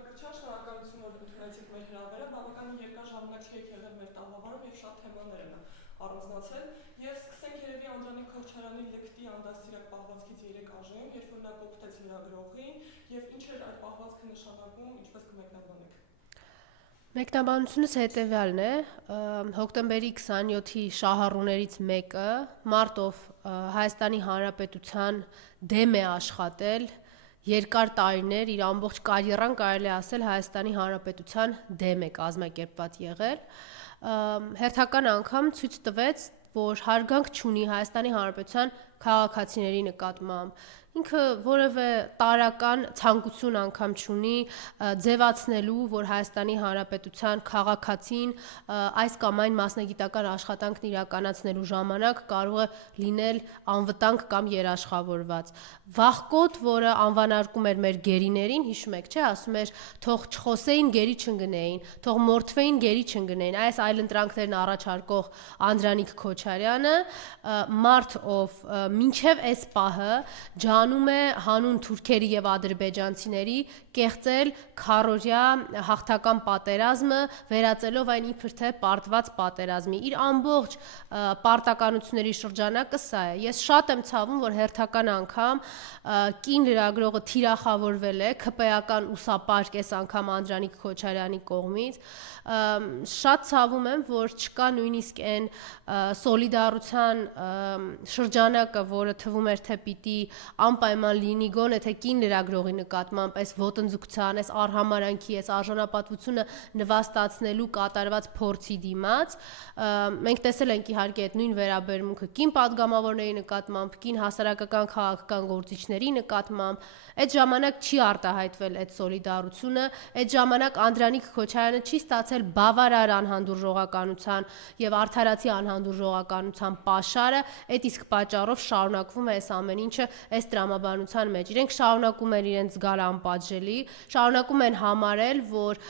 Կրկնության շնորհակալություն, որ ընդունեցիք մեր հրավերը, բավականին երկար ժամանակ չի եկել մեր տաղավարում եւ շատ թեմաներ են առանձնացել։ Եվ սկսենք երևի Անդրանիկ Քոչարյանի լկտի անդաստիրակ պահվածքից 3 ԱԺ-ում, երբ որ նա կոպտեց լրագրողին, եւ ինչ էր այդ պահվածքը նշանակում, ինչպես կմեկնաբանեք։ Մեկնաբանությունս հետևյալն է, հոկտեմբերի 27-ի շահառուներից մեկը, Մարտով Հայաստանի Հանրապետության դեմ է աշխատել, երկար տարիներ իր ամբողջ կարիերան կարելի ասել Հայաստանի Հանրապետության դեմ է կազմակերպված եղել, հերթական անգամ ցույց տվեց, որ հարգանք չունի Հայաստանի Հանրապետության քաղաքացիների նկատմամբ, ինքը որևէ տարրական ցանկություն անգամ չունի ձևացնելու, որ Հայաստանի Հանրապետության քաղաքացին այս կամ այն մասնագիտական աշխատանքն իրականացնելու ժամանակ կարող է լինել անվտանգ կամ երաշխավորված։ Վախկոտ, որը անվանարկում էր մեր գերիներին, հիշում եք, չէ, ասում էր, թող չխոսեին, գերի չընկնեին, թող մորթվեին, գերի չընկնեին, այս այլընտրանքներն առաջարկող Անդրանիկ Քոչարյանը, մարդ, ով մինչև այս պահը ջանում է հանուն թուրքերի եւ ադրբեջանցիների կեղծել քառօրյա հաղթական պատերազմը, վերածելով այն իբր թե պարտված պատերազմի։ Իր ամբողջ պարտականությունների շրջանակը սա է։ Ես շատ եմ ցավում, որ հերթական անգամ կին լրագրողը թիրախավորվել է ՔՊ-ական ուսապարկ այս անգամ Անդրանիկ Քոչարյանի կողմից։ Շատ ցավում եմ, որ չկա նույնիսկ այն սոլիդարության շրջանակը, որը թվում էր թե պիտի անպայման լինի գոնե թե կին լրագրողի նկատմամբ այս ոտնձգության, այս արհամարհանքի, այս արժանապատվությունը նվաստացնելու կատարված փորձի դիմաց։ Մենք տեսել ենք իհարկե այդ նույն վերաբերմունքը կին падգամավորների նկատմամբ, կին հասարակական քաղաքական գործիչների նկատմամբ, այդ ժամանակ չի արտահայտվել այդ սոլիդարությունը, այդ ժամանակ Անդրանիկ Քոչարյանը չի ստացել բավարար անհանդուրժողականության եւ արդարացի անհանդուրժողականության պաշարը, այդ իսկ պատճառով շարունակվում է այս ամեն ինչը այս տրամաբանության մեջ։ Իրենք շարունակում են իրենց զգալ անպատժելի, շարունակում են համարել, որ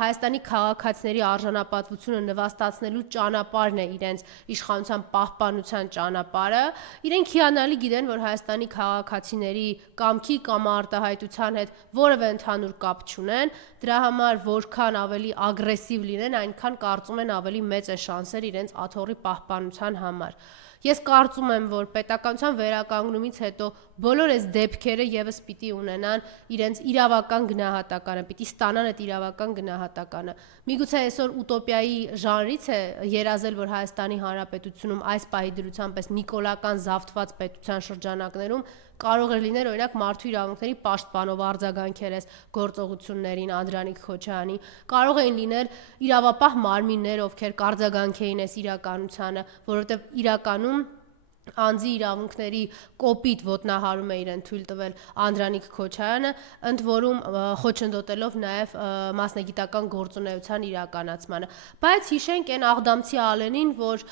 Հայաստանի քաղաքացիների արժանապատվությունը նվաստացնելու ճանապարհն է իրենց իշխանության պահպանության ճանապարհը։ Իրենք հիանալի գիտեն, որ Հայաստանի քաղաքացիների կամքի կամ արտահայտության հետ որևէ ընդհանուր կապ չունեն, դրա համար որքան ավելի ագրեսիվ լինեն, այնքան կարծում են ավելի մեծ է շանսեր իրենց աթոռի պահպանության համար։ Ես կարծում եմ, որ պետականության վերականգնումից հետո բոլոր այս դեպքերը եւս պիտի ունենան իրենց իրավական գնահատականը, պիտի ստանան այդ իրավական գնահատականը։ Միգուցե այսօր ուտոպիայի ժանրից է երազել, որ Հայաստանի Հանրապետությունում այս պահի դրությամբ այս նիկոլական զավթված պետության շրջանակներում կարող էր լինել օրինակ մարդու իրավունքների պաշտպանող արձագանքեր այս գործողություններին Անդրանիկ Քոչարյանի, կարող էին լինել իրավապահ մարմիններ, ովքեր կարձագանք էին այս իրականությանը, որովհետև իրականում անձի իրավունքների կոպիտ ոտնահարում է իրեն թույլ տվել Անդրանիկ Քոչարյանը, ընդ որում խոչընդոտելով նաև մասնագիտական գործունեության իրականացմանը։ Բայց հիշենք այն աղդամցի ալենին, որ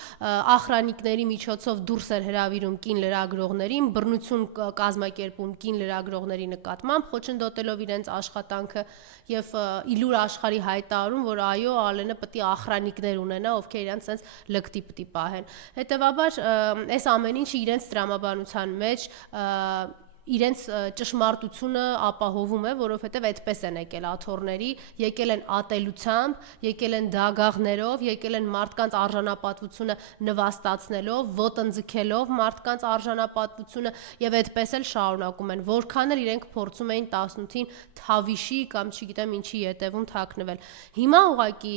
ախրանիկների միջոցով դուրս էր հրավիրում կին լրագրողներին, բռնություն կազմակերպում կին լրագրողների նկատմամբ, խոչընդոտելով իրենց աշխատանքը եւ իլուր աշխարհի հայտարարում, որ այո, ալենը պետք է ախրանիկներ ունենա, ովքեր իրենց sense լկտի պետք է պահեն։ Հետևաբար այս ամեն ինչը իրենց տրամաբանության մեջ իրենց ճշմարտությունը ապահովում է, որովհետև այդպես են եկել աթոռների, եկել են ատելությամբ, եկել են դագաղներով, եկել են մարդկանց արժանապատվությունը նվաստացնելով, ոտնձգելով մարդկանց արժանապատվությունը եւ այդպես էլ շարունակում են, որքան էլ իրենք փորձում էին 18-ին թավիշի կամ չգիտեմ ինչի ետևում թաքնվել։ Հիմա ուղղակի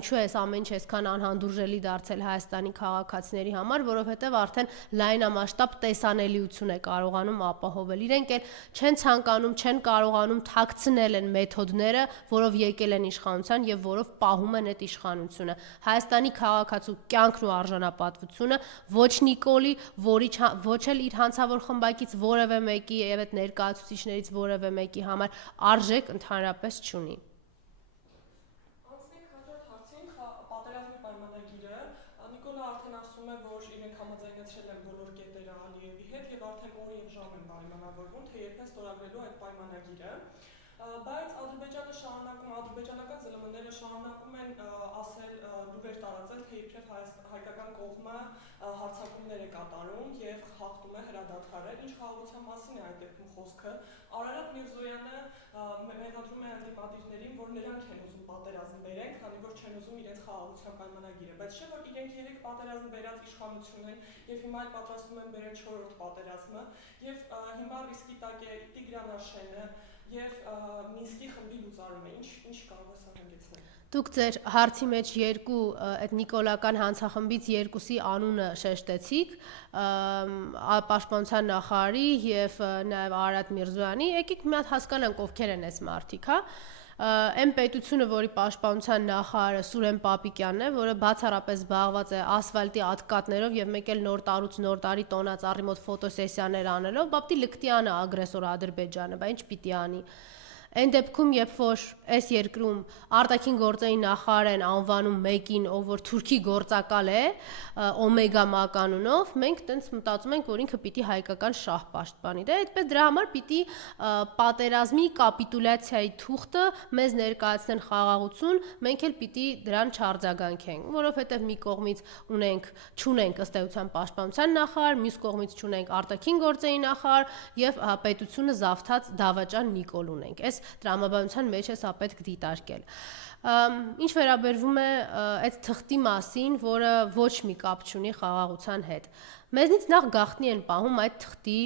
ինչու է այս ամեն ինչ այսքան անհանդուրժելի դարձել Հայաստանի քաղաքացիների համար, որովհետև արդեն լայնամասշտաբ տեսանելիություն է կարողանում ապահովել։ Իրենք էլ չեն ցանկանում, չեն կարողանում թաքցնել են մեթոդները, որով եկել են իշխանության եւ որով պահում են այդ իշխանությունը։ Հայաստանի քաղաքացու կյանքն ու արժանապատվությունը ոչ Նիկոլի, ոչ էլ իր հանցավոր խմբակից որևէ մեկի եւ այդ ներկայացուցիչներից որևէ մեկի համար արժեք ընդհանրապես չունի։ Անցնենք հաջորդ հարցին, պատերազմի պայմանագիրը։ Նիկոլը արդեն ասում է, որ իրենք համաձայնեցրել են բոլոր կետերը Ալիևի հետ եւ արդեն օր եւ ժամ են պայմանավորվում, թե երբ են ստորագրելու այդ պայմանագիրը։ Բայց Ադրբեջանը շարունակում, ադրբեջանական ԶԼՄ-ները շարունակում են ասել լուրեր տարածել, թե իբրև հայկական կողմը հարձակումներ է կատարում եւ խախտում է հրադադարը, ինչ խաղաղության մասին է այդ դեպքում խոսքը։ Արարատ Միրզոյանը մեղադրում է ընդդիմադիրների որ նրանք են ուզում պատերազմ բերեն, քանի որ չեն ուզում իրենց խաղաղության պայմանագիրը, բայց չէ որ իրենք 3 պատերազմ բերած իշխանություն են եւ հիմա էլ պատրաստվում են բերել 4-րդ պատերազմը եւ հիմա ռիսկի տակ է Տիգրան Աշենը եւ Մինսկի խմբի լուծարումը, ինչ կարող է սա հանգեցնել։ Դուք ձեր հարցի մեջ երկու այդ նիկոլական հանցախմբից երկուսի անունը շեշտեցիք, պաշտպանության նախարարի եւ նաեւ Արարատ Միրզոյանի, եկեք մի հատ հասկանանք ովքեր են այս մարդիկ, հա։ Այն պետությունը, որի պաշտպանության նախարարը Սուրեն Պապիկյանն է, որը բացառապես զբաղված է ասֆալտի ատկատներով եւ մեկ էլ նոր տարուց նոր տարի տոնածառի մոտ ֆոտոսեսիաներ անելով, բապտի լկտիանը ագրեսոր Ադրբեջանը, բա ինչ պիտի անի։ Այն դեպքում, երբ որ այս երկրում արտաքին գործերի նախարարն անվանում մեկին, ով որ թուրքի գործակալ է, օմեգա մականունով, մենք տենց մտածում ենք, որ ինքը պիտի հայկական շահ պաշտպանի։ Դե այդպես դրա համար պիտի պատերազմի կապիտուլյացիայի թուղթը մեզ ներկայացնեն խաղաղություն, մենք էլ պիտի դրան չարձագանքենք, որովհետև մի կողմից չունենք ըստ էության պաշտպանության նախարար, մյուս կողմից չունենք արտաքին գործերի նախարար եւ պետությունը զավթած դավաճան Նիկոլ ունենք։ Տրամաբանության մեջ է սա պետք դիտարկել։ Ինչ վերաբերվում է այդ թղթի մասին, որը ոչ մի կապ չունի խաղաղության հետ։ Մեզնից նախ գաղտնի են պահում այդ թղթի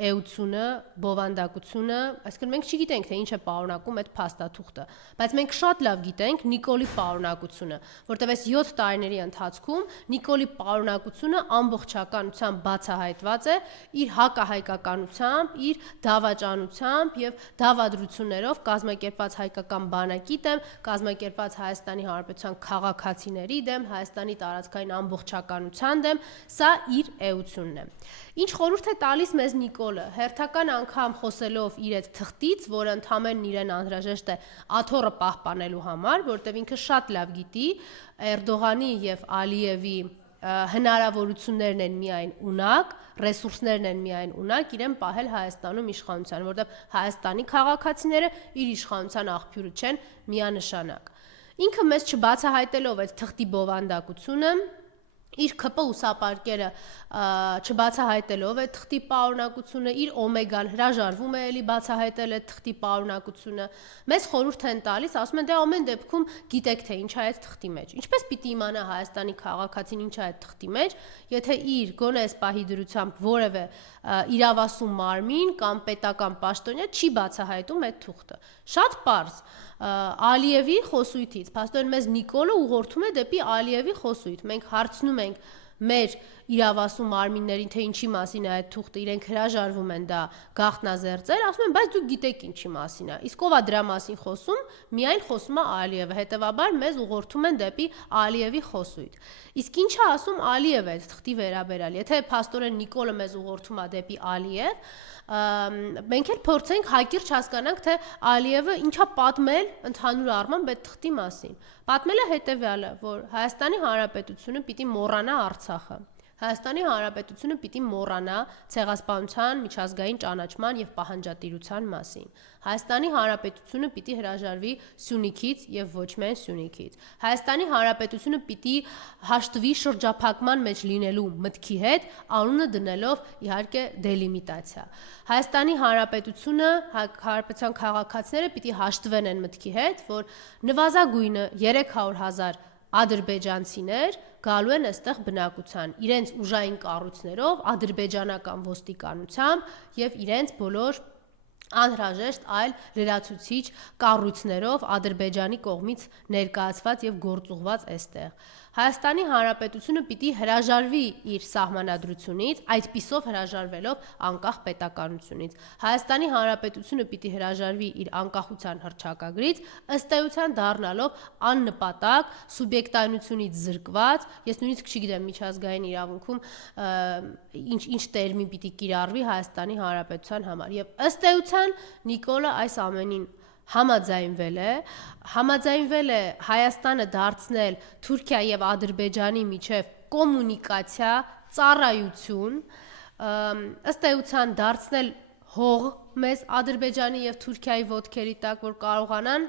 էությունը, բովանդակությունը, այսինքն մենք չգիտենք, թե ինչ է պարունակում այդ փաստաթուղթը, բայց մենք շատ լավ գիտենք Նիկոլի պարունակությունը, որտեղ այս 7 տարիների ընթացքում Նիկոլի պարունակությունը ամբողջականությամբ բացահայտված է իր հակահայկականությամբ, իր դավաճանությամբ եւ դավադրություններով կազմակերպված հայկական բանակի դեմ, կազմակերպված Հայաստանի Հանրապետության քաղաքացիների դեմ, Հայաստանի տարածքային ամբողջականության դեմ, սա իր էությունն է։ Ինչ խորհուրդ է տալիս մեզ Նիկոլը, հերթական անգամ խոսելով իր այդ թղթից, որը ընդհանրեն իրեն անհրաժեշտ է աթոռը պահպանելու համար, որտեղ ինքը շատ լավ գիտի Էրդողանի եւ Ալիևի հնարավորություններն են միայն ունակ, ռեսուրսներն են միայն ունակ իրեն պահել Հայաստանում իշխանության, որտեղ Հայաստանի քաղաքացիները իր իշխանության աղբյուրը չեն միանշանակ։ Ինքը մեզ չբացահայտելով այդ թղթի բովանդակությունը, իր ԿՊ ուսապարկերը չբացահայտելով այդ թղթի պարունակությունը, իր օմեգան հրաժարվում է էլի բացահայտել այդ թղթի պարունակությունը, մեզ խորհուրդ են տալիս, ասում են դե ամեն դեպքում գիտեք թե ինչ է այդ թղթի մեջ։ Ինչպես պիտի իմանա Հայաստանի քաղաքացին ինչ է այդ թղթի մեջ, եթե իր գոնե այս պահի դրությամբ որևէ իրավասու մարմին կամ պետական պաշտոնյա չի բացահայտում այդ թուղթը։ Շատ պարզ Ալիևի խոսույթից, փաստորեն մեզ Նիկոլը ուղղորդում է դեպի Ալիևի խոսույթ։ Մենք հարցնում ենք մեր իրավասու մարմիններին, թե ինչի մասին է այդ թուղթը, իրենք հրաժարվում են դա գաղտնազերծել, ասում են, բայց դուք գիտեք ինչի մասին է։ Իսկ ով է դրա մասին խոսում, միայն խոսում է Ալիևը, հետևաբար մեզ ուղղորդում են դեպի Ալիևի խոսույթ։ Իսկ ինչ է ասում Ալիևը այդ թղթի վերաբերյալ, եթե փաստորեն Նիկոլը մեզ ուղղորդում է դեպի Ալիև, մենք էլ փորձենք հակիրճ հասկանանք, թե Ալիևը ինչա պատմել ընդհանուր առմամբ այդ թղթի մասին։ Պատմել է հետևյալը, որ Հայաստանի Հանրապետությունը պիտի մոռանա Արցախը։ Հայաստանի Հանրապետությունը պիտի մոռանա ցեղասպանության, միջազգային ճանաչման եւ պահանջատիրության մասին։ Հայաստանի Հանրապետությունը պիտի հրաժարվի Սյունիքից եւ ոչ միայն Սյունիքից։ Հայաստանի Հանրապետությունը պիտի հաշտվի շրջափակման մեջ լինելու մտքի հետ, անունը դնելով իհարկե դելիմիտացիա։ Հայաստանի Հանրապետությունը, հանրապետության քաղաքացիները պիտի հաշտվեն այն մտքի հետ, որ նվազագույնը 300,000 ադրբեջանցիներ գալու են այստեղ բնակության, իրենց ուժային կառույցներով, ադրբեջանական ոստիկանությամբ եւ իրենց բոլոր անհրաժեշտ այլ լրացուցիչ կառույցներով Ադրբեջանի կողմից ներկայացված եւ գործուղված այստեղ։ Հայաստանի Հանրապետությունը պիտի հրաժարվի իր սահմանադրությունից, այդպիսով հրաժարվելով անկախ պետականությունից։ Հայաստանի Հանրապետությունը պիտի հրաժարվի իր անկախության հռչակագրից, ըստ էության դառնալով աննպատակ, սուբյեկտայնությունից զրկված, ես նույնիսկ չգիտեմ միջազգային իրավունքում ինչ տերմին պիտի կիրառվի Հայաստանի Հանրապետության համար։ Եվ ըստ էության Նիկոլը այս ամենին համաձայնվել է Հայաստանը դարձնել Թուրքիա եւ Ադրբեջանի միջև կոմունիկացիա, ծառայություն, ըստ էության դարձնել հող մեզ Ադրբեջանի եւ Թուրքիայի ոտքերի տակ, որ կարողանան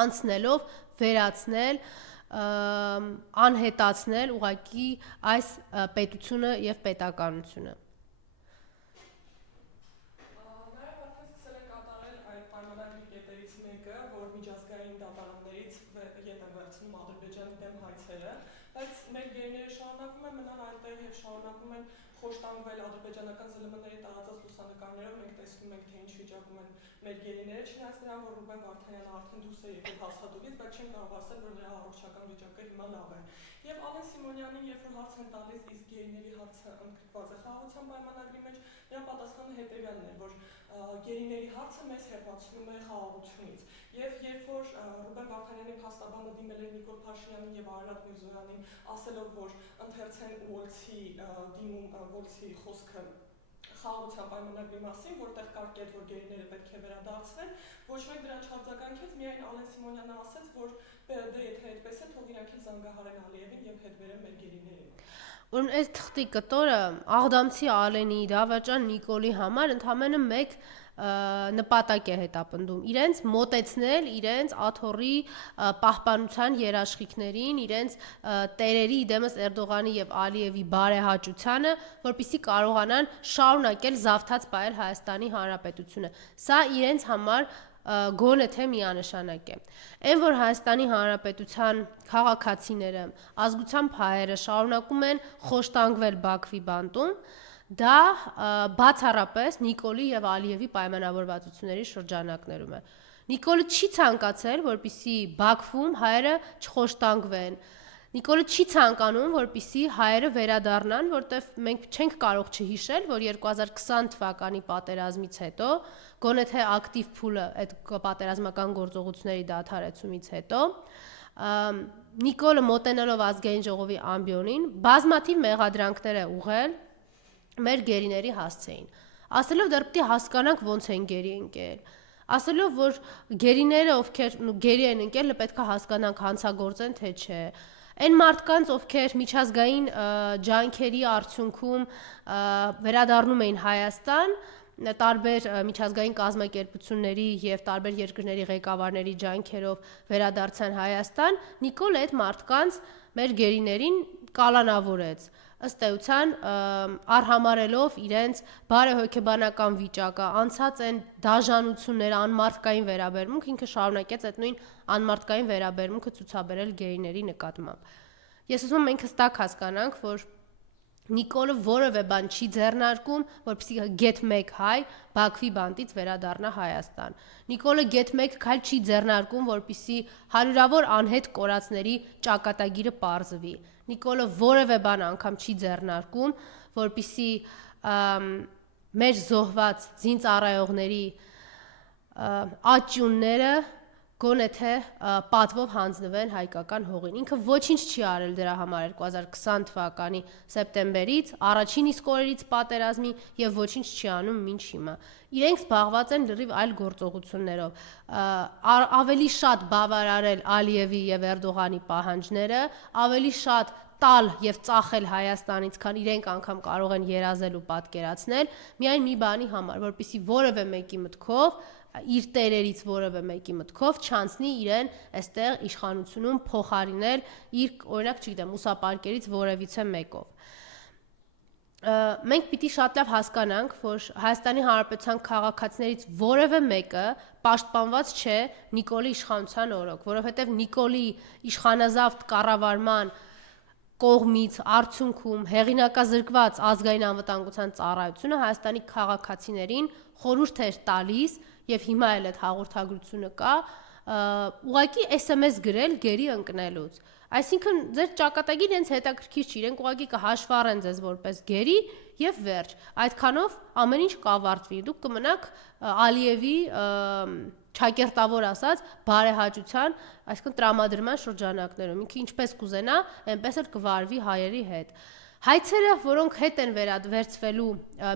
անցնելով վերացնել, անհետացնել ուղղակի այս պետությունը եւ պետականությունը։ Նաև արդեն սկսել է կատարել այդ պայմանագրի կետերից մեկը, որ միջազգային դատարաններից ետ են վերցնում Ադրբեջանի դեմ հայցերը, բայց մեր գերիները շարունակում են մնալ այնտեղ եւ շարունակում են խոշտանգվել ադրբեջանական ԶԼՄ-ների տարածած լուսանկարներով, մենք տեսնում ենք, թե ինչ վիճակում են մեր գերիները, չնայած նրան, որ Ռուբեն Վարդանյանը արդեն դուրս է եկել հացադուլից, բայց չեմ կարող ասել, որ նրա առողջական վիճակը հիմա լավ է։ Եվ Ալեն Սիմոնյանին, երբ որ հարց են տալիս, իսկ գերիների հարցը ընդգրկված է խաղաղության պայմանագրի մեջ, նրա պատասխանը հետևյալն է, որ գերիների հարցը մեզ հեռացնում է խաղաղությունից։ Եվ երբ որ Ռուբեն Վարդանյանի փաստաբանը դիմել է Նիկոլ Փաշինյանին եւ Արարատ Միրզոյանին, ասելով, որ ընթերցեն Ուոլցի խոսքը խաղաղության պայմանագրի մասին, որտեղ կար կետ, որ գերիները պետք է վերադարձվեն, ոչ մեկ դրան չարձագանքեց, միայն Ալեն Սիմոնյանը ասաց, որ դե եթե այդպես է, թող իրանք էլ զանգահարեն Ալիևին եւ հետ բերեն մեր գերիներին։ Ուրեմն այս թղթի կտորը Աղդամցի Ալենի, Դավաճան Նիկոլի համար ընդհանրապես մեկ նպատակ է հետապնդում իրենց մոտեցնել իրենց աթոռի պահպանության երաշխիքներին, իրենց տերերի դեմս Էրդողանի եւ Ալիևի բարեհաճությանը, որպեսզի կարողանան շարունակել զավթած պահել Հայաստանի Հանրապետությունը։ Սա իրենց համար գոնե թե միանշանակ է։ Այն որ Հայաստանի Հանրապետության քաղաքացիները, ազգությամբ հայերը շարունակում են խոշտանգվել Բաքվի բանտում, դա բացառապես Նիկոլի եւ Ալիևի պայմանավորվածությունների շրջանակներում է։ Նիկոլը չի ցանկացել, որպեսզի Բաքվում հայերը չխոշտանգվեն։ Նիկոլը չի ցանկանում, որպեսզի հայերը վերադառնան, որտեղ մենք չենք կարող չհիշել, որ 2020 թվականի պատերազմից հետո, գոնե թե ակտիվ փուլը այդ պատերազմական գործողությունների դադարեցումից հետո, Նիկոլը մոտենալով ազգային ժողովի ամբիոնին բազմաթիվ մեղադրանքներ է ուղղել մեր գերիների հասցեին, ասելով դեռ պետք է հասկանանք ոնց են գերի ընկել, ասելով որ գերիները ովքեր գերի են ընկել պետք է հասկանանք հանցագործ են թե չէ, այն մարդկանց ովքեր միջազգային ջանքերի արդյունքում վերադառնում էին Հայաստան, տարբեր միջազգային կազմակերպությունների եւ տարբեր երկրների ղեկավարների ջանքերով վերադարձան Հայաստան, Նիկոլը այդ մարդկանց մեր գերիներին կալանավորեց, ըստ էության արհամարելով իրենց բարեհոգեբանական վիճակը, անցած են դաժանությունները, անմարդկային վերաբերմունք, ինքը շարունակեց այդ նույն անմարդկային վերաբերմունքը ցուցաբերել գերիների նկատմամբ։ Ես ուզում եմ մենք հստակ հասկանանք, որ Նիկոլը որևէ բան չի ձեռնարկում, որպեսզի գեթ 1 հայ Բաքվի բանտից վերադառնա Հայաստան։ Նիկոլը գեթ 1 քայլ չի ձեռնարկում, որպեսզի հարյուրավոր անհետ կորածների ճակատագիրը պարզվի։ Նիկոլը որևէ բան անգամ չի ձեռնարկում, որպեսզի մեր զոհված զինծառայողների աճյունները գոնե թե պատվով հանձնվեն հայկական հողին։ Ինքը ոչինչ չի արել դրա համար 2020 թվականի սեպտեմբերից, առաջին իսկ օրերից պատերազմի եւ ոչինչ չի անում մինչ հիմա։ Իրենք զբաղված են լրիվ այլ գործողություններով, ավելի շատ բավարարել Ալիևի եւ Էրդողանի պահանջները, ավելի շատ տալ եւ ծախել Հայաստանից, քան իրենք անգամ կարող են երազել ու պատկերացնել, միայն մի բանի համար, որպեսզի որևէ մեկի մտքով իր տերերից որևէ մեկի մտքով չանցնի իրեն այստեղ իշխանությունում փոխարինել իր, օրինակ, չգիտեմ, ուսապարկերից որևիցե մեկով։ Մենք պիտի շատ լավ հասկանանք, որ Հայաստանի Հանրապետության քաղաքացիներից որևէ մեկը պաշտպանված չէ Նիկոլի իշխանության օրոք, որովհետև Նիկոլի իշխանազավթ կառավարման կողմից արդյունքում հեղինակազրկված ազգային անվտանգության ծառայությունը Հայաստանի քաղաքացիներին խորհուրդ էր տալիս եւ հիմա էլ այդ հաղորդագրությունը կա, ուղղակի SMS գրել գերի ընկնելուց։ Այսինքն ձեր ճակատագիրը ինձ հետաքրքիր չի, իրենք ուղղակի կհաշվառեն ձեզ որպես գերի եւ վերջ։ Այդքանով ամեն ինչ կավարտվի։ Դուք կմնաք Ալիևի ճակերտավոր ասած բարեհաճության, այսինքն տրամադրման շրջանակներում։ Ինքը ինչպես կուզենա, այնպես էլ կվարվի հայերի հետ։ Հայցերը, որոնք հետ են վերցվելու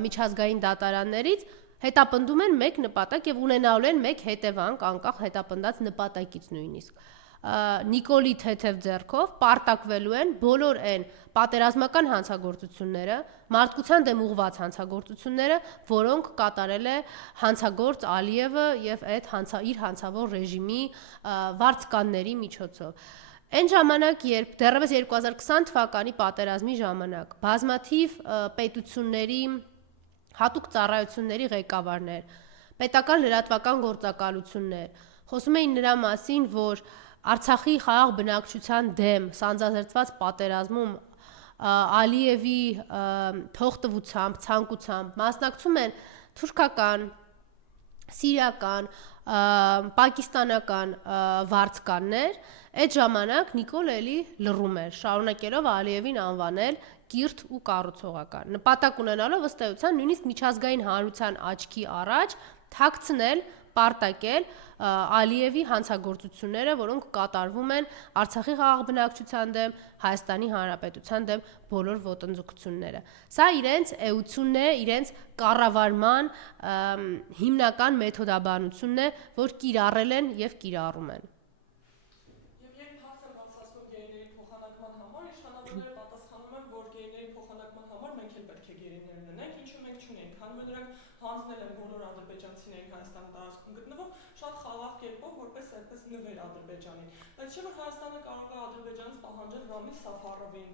միջազգային դատարաններից, հետապնդում են մեկ նպատակ եւ ունենալու են մեկ հետևանք, անկախ հետապնդած նպատակից նույնիսկ։ Նիկոլի թեթև ձեռքով պարտակվելու են բոլոր այն պատերազմական հանցագործությունները, մարդկության դեմ ուղղված հանցագործությունները, որոնք կատարել է հանցագործ Ալիևը եւ այդ իր հանցավոր ռեժիմի վարձկանների միջոցով։ Այն ժամանակ, երբ դեռևս 2020 թվականի պատերազմի ժամանակ բազմաթիվ պետությունների հատուկ ծառայությունների ղեկավարներ, պետական լրատվական գործակալություններ, Խոսում էին նրա մասին, որ Արցախի խաղաղ բնակչության դեմ սանձազերծված պատերազմում Ալիևի թողտվությամբ, ցանկությամբ մասնակցում են թուրքական, սիրիական, պակիստանական վարձկաններ, այդ ժամանակ Նիկոլը էլի լռում էր, շարունակելով Ալիևին անվանել կիրթ ու կառուցողական, նպատակ ունենալով ըստ էության նույնիսկ միջազգային հանրության աչքի առաջ թաքցնել, պարտակել Ալիևի հանցագործությունները, որոնք կատարվում են Արցախի խաղաղ բնակչության դեմ, Հայաստանի Հանրապետության դեմ բոլոր ոտնձգությունները։ Սա իրենց էությունն է, իրենց կառավարման հիմնական մեթոդաբանությունն է, որ կիրառել են եւ կիրառում են։ Եվ երբ հարց են բացասում գեյների փոխանակման համար, իշխանավորները պատասխանում են, որ գեյների փոխանակման համար մենք էլ պետք է գեյներ ունենենք, ինչու մենք չունենք, քանի որ նրանք հանձնել են բոլոր ադրբեջանցիներին Հայաստանի տարածքում գտնվող շատ խաղաղ կերպով որպես այդպես նվեր Ադրբեջանին։ Բայց չէ՞ որ Հայաստանը կարող է Ադրբեջանից պահանջել Ռամիլ Սաֆարովին,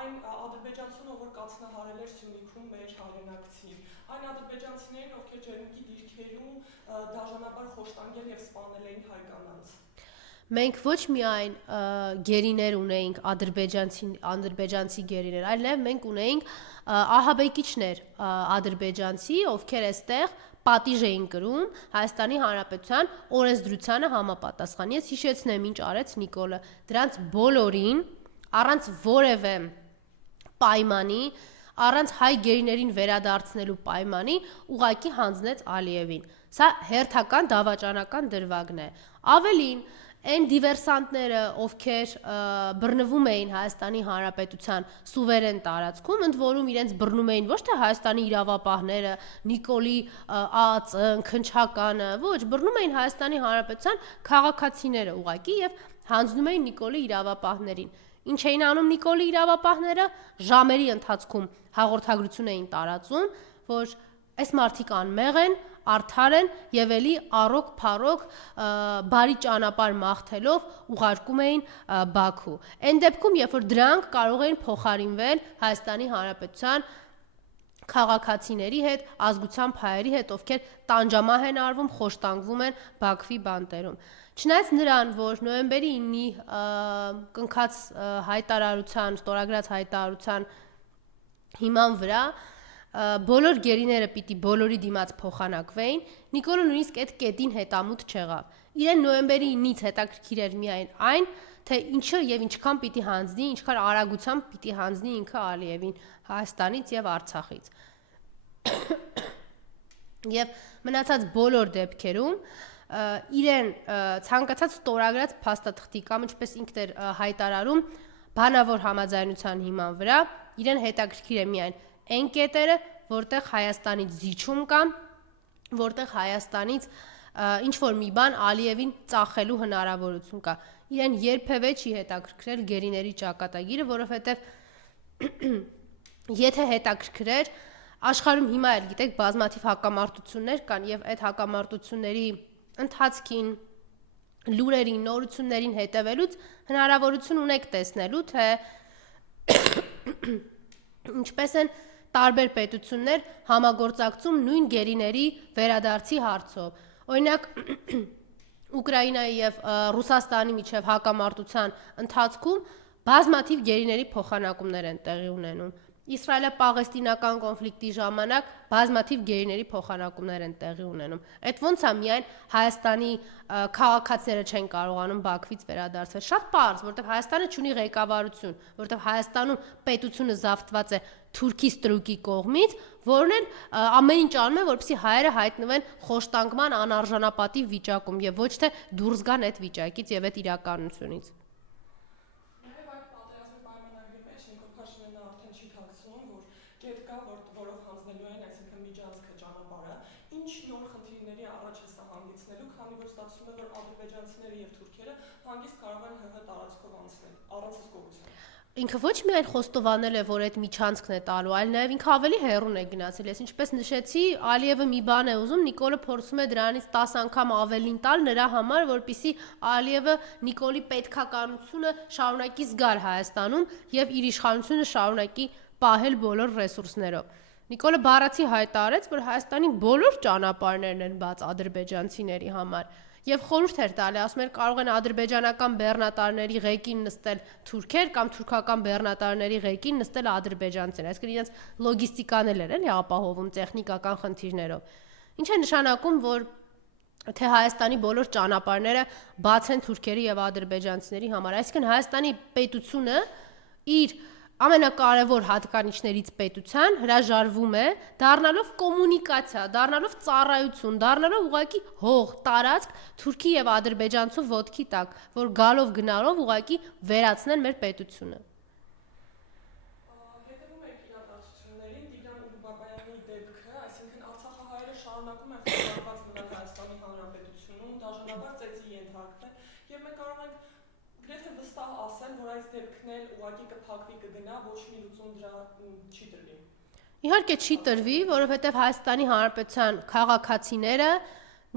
այն ադրբեջանցուն, որ կացնահարել էր Սյունիքում մեր հայրենակցին, այն ադրբեջանցիներին, ովքեր ջերմուկի դիրքերում դաժանաբար խոշտանգել եւ սպանել էին հայ կանանց։ Մենք ոչ միայն գերիներ ունեինք ադրբեջանցի գերիներ, այլ նաև մենք ունեինք ահաբեկիչներ ադրբեջանցի, ովքեր այստեղ պատիժ էին կրում Հայաստանի Հանրապետության օրենսդրությանը համապատասխան։ Ես հիշեցնեմ ինչ արեց Նիկոլը, դրանց բոլորին առանց որևէ պայմանի, առանց հայ գերիներին վերադարձնելու պայմանի ուղակի հանձնեց Ալիևին։ Սա հերթական դավաճանական դրվագն է։ Ավելին, այն դիվերսանտները, ովքեր բռնվում էին Հայաստանի Հանրապետության սուվերեն տարածքում, ընդ որում իրենց բռնում էին ոչ թե Հայաստանի իրավապահները, Նիկոլի ԱԱԾ-ն, Քնչականը, ոչ, բռնում էին Հայաստանի Հանրապետության քաղաքացիները ուղակի եւ հանձնում էին Նիկոլի իրավապահներին։ Ինչ էին անում Նիկոլի իրավապահները, ժամերի ընթացքում հաղորդագրություն էին տարածում, որ այս մարդիկ անմեղ են, արդար են եւ էլի առոք-փառոք բարի ճանապարհ մաղթելով ուղարկում էին Բաքու։ Այն դեպքում, երբ որ դրանք կարող էին փոխարինվել Հայաստանի Հանրապետության քաղաքացիների հետ, ազգությամբ հայերի հետ, ովքեր տանջամահ են արվում, խոշտանգվում են Բաքվի բանտերում։ Չնայած նրան, որ նոյեմբերի 9-ի կնքած հայտարարության, ստորագրած հայտարարության հիման վրա բոլոր գերիները պիտի բոլորի դիմաց փոխանակվեին, Նիկոլը նույնիսկ այդ կետին հետամուտ չեղավ։ Իրեն նոյեմբերի 9-ից հետաքրքիր էր միայն այն, թե ինչը եւ ինչքան պիտի հանձնի, ինչքան արագությամբ պիտի հանձնի ինքը Ալիևին Հայաստանից եւ Արցախից։ Եվ մնացած բոլոր դեպքերում իրեն ցանկացած ստորագրած փաստաթղթի կամ ինչպես ինքն էր հայտարարում բանավոր համաձայնության հիման վրա իրեն հետաքրքիր է միայն այն կետերը, որտեղ Հայաստանից զիջում կա, որտեղ Հայաստանից ինչ որ մի բան Ալիևին ծախելու հնարավորություն կա։ Իրեն երբևէ չի հետաքրքրել գերիների ճակատագիրը, որովհետև եթե հետաքրքրեր, աշխարհում հիմա էլ գիտեք բազմաթիվ հակամարտություններ կան եւ այդ հակամարտությունների ընթացքին, լուրերին, նորություններին հետևելուց հնարավորություն ունեք տեսնելու, թե ինչպես են տարբեր պետություններ համագործակցում նույն գերիների վերադարձի հարցով։ Օրինակ Ուկրաինայի եւ Ռուսաստանի միջև հակամարտության ընթացքում բազմաթիվ գերիների փոխանակումներ են տեղի ունենում։ Իսրայելա-պաղեստինական կոնֆլիկտի ժամանակ բազմաթիվ գերիների փոխանակումներ են տեղի ունենում։ Այդ ոնց է միայն Հայաստանի քաղաքացիները չեն կարողանում Բաքվից վերադարձվել։ Շատ պարզ, որտեղ Հայաստանը չունի ղեկավարություն, որտեղ Հայաստանում պետությունը զավթված է թուրքի ստրուկի կողմից, որն էլ ամեն ինչ անում է, որպեսզի հայերը հայտնվեն խոշտանգման անարժանապատիվ վիճակում եւ ոչ թե դուրս գան այդ վիճակից եւ այդ իրականությունից։ Ինչ նոր խնդիրների առաջ է սա հանգեցնելու, քանի որ ստացվում է, որ ադրբեջանցիները եւ թուրքերը հանգիստ կարող են ՀՀ տարածքով անցնել առանց հսկողության։ Ինքը ոչ միայն խոստովանել է, որ այդ միջանցքն է տալու, այլ նաև ինքը ավելի հեռուն է գնացել։ Ես ինչպես նշեցի, Ալիևը մի բան է ուզում, Նիկոլը փորձում է դրանից 10 անգամ ավելին տալ նրա համար, որպեսզի Ալիևը Նիկոլի պետքականությունը շարունակի զգալ Հայաստանում եւ իր իշխանությունը շարունակի պահել բոլոր ռեսուրսներով։ Նիկոլը բառացի հայտարարեց, որ Հայաստանի բոլոր ճանապարհներն են բաց ադրբեջանցիների համար։ Եվ խորհուրդ էր տալի, ասում էր կարող են ադրբեջանական բեռնատարների ղեկին նստել թուրքեր կամ թուրքական բեռնատարների ղեկին նստել ադրբեջանցիներ, այսինքն իրենց լոգիստիկան էլ էր էլի ապահովում տեխնիկական խնդիրներով։ Ինչ է նշանակում, որ թե Հայաստանի բոլոր ճանապարհները բաց են թուրքերի եւ ադրբեջանցիների համար, այսինքն Հայաստանի պետությունը իր ամենակարևոր հատկանիշներից պետության հրաժարվում է, դառնալով կոմունիկացիա, դառնալով ծառայություն, դառնալով ուղղակի հող, տարածք Թուրքի եւ Ադրբեջանցու ոտքի տակ, որ գալով գնալով ուղղակի վերացնեն մեր պետությունը։ Հետևում եք իրադարձություններին Տիգրան Ուրբաբայանի դեպքը, այսինքն Արցախահայերը շարունակում են խորհրդված մնալ Հայաստանի Հանրապետությունում, դաժանաբար ծեծի ենթարկվել, եւ մենք կարող ենք գրեթե վստահ ասել, որ այս դեպքն էլ ուղղակի կփակվի կգնա, ոչ մի լուծում դրա չի տրվի։ Իհարկե չի տրվի, որովհետև Հայաստանի Հանրապետության քաղաքացիները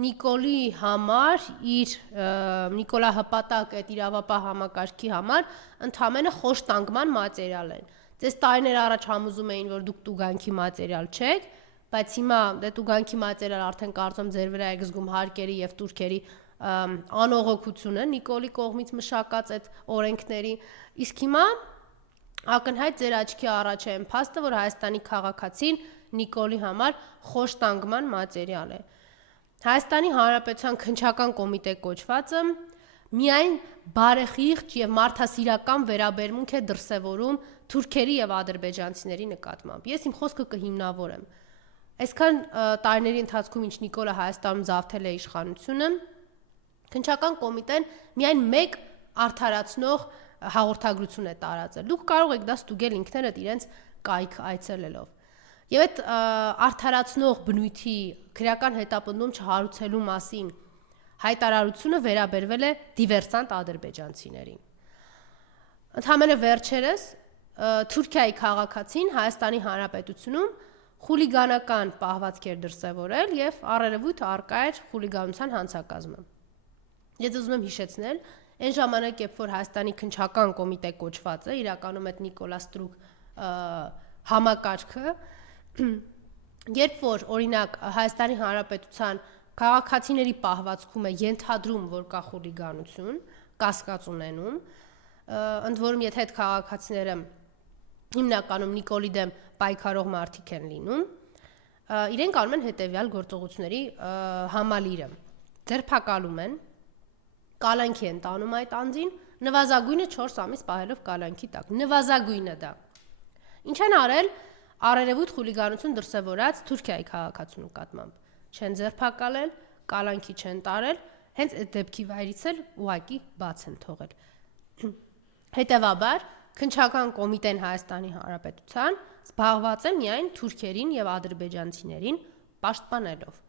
Նիկոլի համար իր Նիկոլա հպատակ այդ իրավապահ համակարգի համար ընդհանրապես խոշտանգման մատերիալ են։ Ձեզ տարիներ առաջ համոզում էին, որ դուք տուգանքի մատերիալ չեք, բայց հիմա դե տուգանքի մատերիալ արդեն կարծում ձեր վրա եք զգում հարկերի եւ турքերի անողոքությունը Նիկոլի կողմից մշակած այդ օրենքների, իսկ հիմա ակնհայտ ձեր աչքի առաջ է փաստը, որ Հայաստանի քաղաքացին Նիկոլի համար խոշտանգման մատերիալ է։ Հայաստանի Հանրապետության քննչական կոմիտե կոչվածը միայն բարեխիղճ եւ մարդասիրական վերաբերմունք է դրսեւորում թուրքերի եւ ադրբեջանցիների նկատմամբ։ Ես իմ խոսքը կհիմնավորեմ։ Այսքան տարիների ընթացքում ինչ Նիկոլը Հայաստանում զավթել է իշխանությունը, քննչական կոմիտեն միայն մեկ արդարացնող հաղորդագրություն է տարածել։ Դուք կարող եք դա ստուգել ինքներդ իրենց կայք այցելելով։ Եվ այդ արդարացնող բնույթի քրեական հետապնդում չհարուցելու մասին հայտարարությունը վերաբերվել է դիվերսանտ ադրբեջանցիներին։ Ընդհանրապես վերջերս Թուրքիայի քաղաքացին Հայաստանի Հանրապետությունում խուլիգանական պահվածք էր դրսևորել եւ առերևույթ արկա էր խուլիգանության հանցակազմը։ Ես ուզում եմ հիշեցնել, այն ժամանակ, երբ որ Հայաստանի քննչական կոմիտե կոչվածը իրականում այդ Նիկոլա Ստրուկ համակարգը, երբ որ օրինակ Հայաստանի Հանրապետության քաղաքացիների պահվածքում է ենթադրում, որ կա խուլիգանություն, կասկած ունենում, ընդ որում եթե այդ քաղաքացիները հիմնականում Նիկոլի դեմ պայքարող մարդիկ են լինում, իրենք անում են հետևյալ գործողությունների համալիրը։ Ձերբակալում են, կալանքի են տանում այդ անձին, նվազագույնը 4 ամիս պահելով կալանքի տակ։ Նվազագույնը դա։ Ինչ են արել առերևույթ խուլիգանություն դրսևորած Թուրքիայի քաղաքացու նկատմամբ։ Չեն ձերբակալել, կալանքի չեն տարել, հենց այդ դեպքի վայրից էլ ուղակի բաց են թողել։ Հետևաբար քննչական կոմիտեն Հայաստանի Հանրապետության զբաղված է միայն թուրքերին եւ ադրբեջանցիներին պաշտպանելով։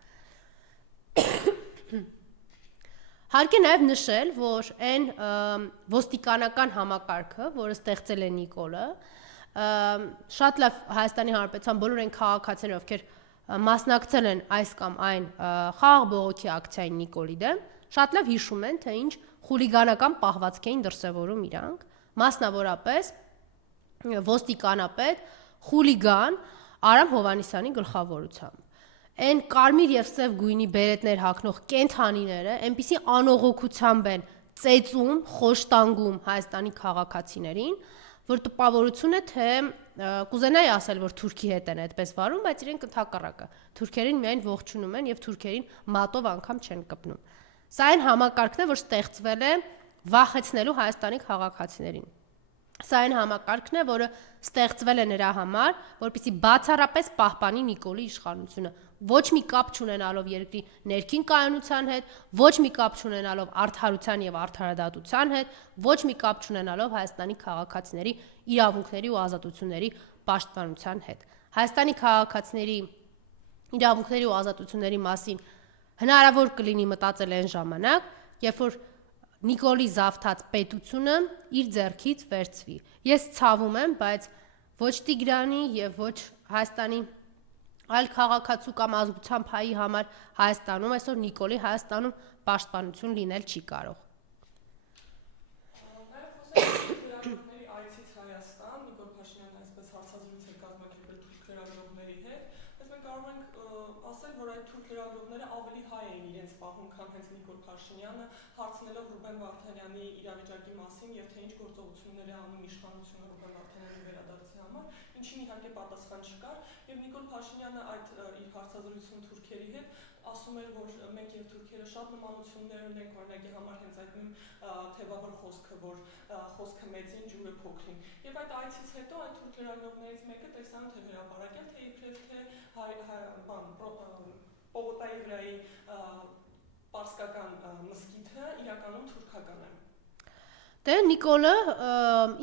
Հարկ է նաև նշել, որ այն ոստիկանական համակարգը, որը ստեղծել է Նիկոլը, շատ լավ Հայաստանի Հանրապետության բոլոր այն քաղաքացիները, ովքեր մասնակցել են այս կամ այն խաղաղ բողոքի ակցիային Նիկոլի դեմ, շատ լավ հիշում են, թե ինչ խուլիգանական պահվածք էին դրսևորում իրանք, մասնավորապես ոստիկանապետ խուլիգան Արամ Հովհաննիսյանի գլխավորությամբ։ Այն կարմիր եւ սև գույնի բերետներ հագնող կենթանիները այնպիսի անողոքությամբ են ծեծում, խոշտանգում Հայաստանի քաղաքացիներին, որ տպավորություն է, թե կուզենայի ասել, որ Թուրքի հետ են այդպես վարում, բայց իրենք ընդհակառակը թուրքերին միայն ողջունում են եւ թուրքերին մատով անգամ չեն կպնում։ Սա այն համակարգն է, որ ստեղծվել է վախեցնելու Հայաստանի քաղաքացիներին։ Սա այն համակարգն է, որը ստեղծվել է նրա համար, որպեսզի բացառապես պահպանի Նիկոլի իշխանությունը, ոչ մի կապ չունենալով երկրի ներքին կայունության հետ, ոչ մի կապ չունենալով արդարության եւ արդարադատության հետ, ոչ մի կապ չունենալով Հայաստանի քաղաքացիների իրավունքների ու ազատությունների պաշտպանության հետ։ Հայաստանի քաղաքացիների իրավունքների ու ազատությունների մասին հնարավոր կլինի մտածել այն ժամանակ, երբ որ Նիկոլի զավթած պետությունը իր ձեռքից վերցվի։ Ես ցավում եմ, բայց ոչ Տիգրանի եւ ոչ Հայաստանի այլ քաղաքացու կամ ազգության փայի համար Հայաստանում այսօր Նիկոլի Հայաստանում պաշտպանություն լինել չի կարող։ Թուրքերագործների այցից Հայաստան, Նիկոլ Փաշինյանը այսպես հարցազրույց է կազմակերպել թուրքերագործների հետ, բայց մենք կարող ենք ասել, որ այդ թուրքերագործները ավելի հայ էին իրենց պահում, անգամ հենց Նիկոլ Փաշինյանը, հարցնելով Ռուբեն Վարդանյանի իրավիճակի մասին եւ թե ինչ գործողություններ է անում իշխանությունը Ռուբեն Վարդանյանի վերադարձի համար, ինչին իհարկե պատասխան չկար, եւ Նիկոլ Փաշինյանը այդ իր հարցազրույցում թուրքերի հետ ասում էր, որ մենք եւ թուրքերը շատ նմանություններ ունենք, օրինակի համար հենց այդ նույն թեվավոր խոսքը, որ խոսքը մեծին, ջուրը փոքրին։ Եվ այդ այցից հետո այդ թուրք լրագրողներից մեկը տեսան թե հրապարակել, թե իբրև թե Պողոտայի վրայի պարսկական մզկիթը իրականում թուրքական է։ Դե Նիկոլը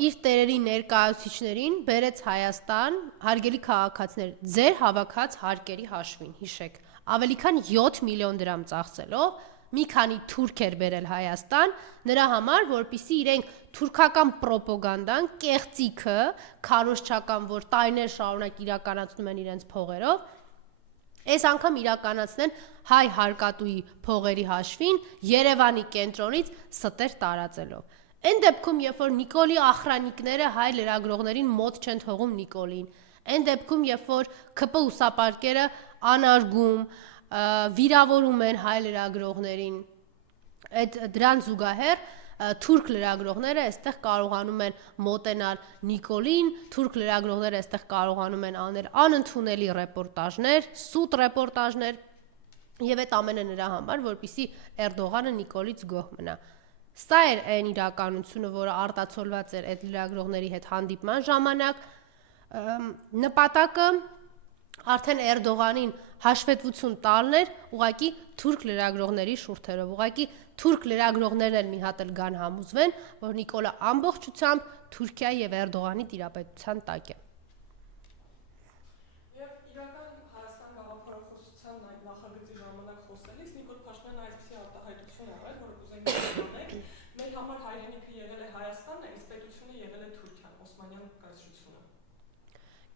իր տերերի ներկայացուցիչներին բերեց Հայաստան, հարգելի քաղաքացիներ, ձեր հավաքած հարկերի հաշվին, հիշեք, ավելի քան 7 միլիոն դրամ ծախսելով մի քանի թուրք էր բերել Հայաստան, նրա համար, որպեսզի իրենք թուրքական պրոպագանդան, կեղծիքը, քարոզչական, որ տարիներ շարունակ իրականացնում են իրենց փողերով, այս անգամ իրականացնեն հայ հարկատուի փողերի հաշվին Երևանի կենտրոնից ստեր տարածելով։ Այն դեպքում, երբ որ Նիկոլի ախրանիկները հայ լրագրողներին մոտ չեն թողում Նիկոլին, այն դեպքում, երբ որ ՔՊ ուսապարկերը անարգում, վիրավորում են հայ լրագրողներին, դրան զուգահեռ թուրք լրագրողները այստեղ կարողանում են մոտենալ Նիկոլին, թուրք լրագրողները այստեղ կարողանում են անել անընդունելի ռեպորտաժներ, սուտ ռեպորտաժներ, եւ այդ ամենը նրա համար, որպեսզի Էրդողանը Նիկոլից գոհ մնա։ Սա էր այն իրականությունը, որը արտացոլված էր այդ լրագրողների հետ հանդիպման ժամանակ, նպատակը արդեն Էրդողանին հաշվետվություն տալն էր ուղղակի թուրք լրագրողների շուրթերով, ուղղակի թուրք լրագրողներն էլ մի հատ էլ գան համոզվեն, որ Նիկոլը ամբողջությամբ Թուրքիայի եւ Էրդողանի տիրապետության տակ է։ Եվ իրական Հայաստան գաղափարախոսության այդ նախագծի ժամանակ խոսելիս Նիկոլ Փաշինյանը այսպիսի արտահայտություն արել, որ կուզենք իմանալ, մեր համար հայրենիքը եղել է Հայաստանն, իսկ պետությունը եղել է Թուրքիան, Օսմանյան կայսրությունը։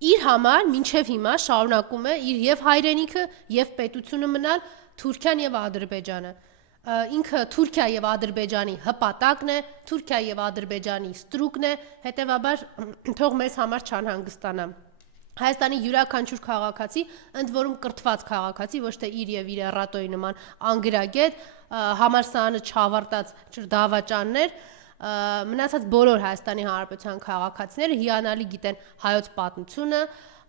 Իր համար մինչև հիմա շարունակում է իր եւ հայրենիքը եւ պետությունը մնալ Թուրքիան եւ Ադրբեջանը։ Ինքը Թուրքիա եւ Ադրբեջանի հպատակն է, Թուրքիա եւ Ադրբեջանի ստրուկն է, հետեւաբար թող մեզ համար չանհանգստանա։ Հայաստանի յուրաքանչյուր քաղաքացի, ընդ որում կրթված քաղաքացի, ոչ թե իր եւ իր էռատոյի նման անգրագետ, համալսարանը չավարտած դավաճաններ, մնացած բոլոր Հայաստանի Հանրապետության քաղաքացիները հիանալի գիտեն հայոց պատմությունը,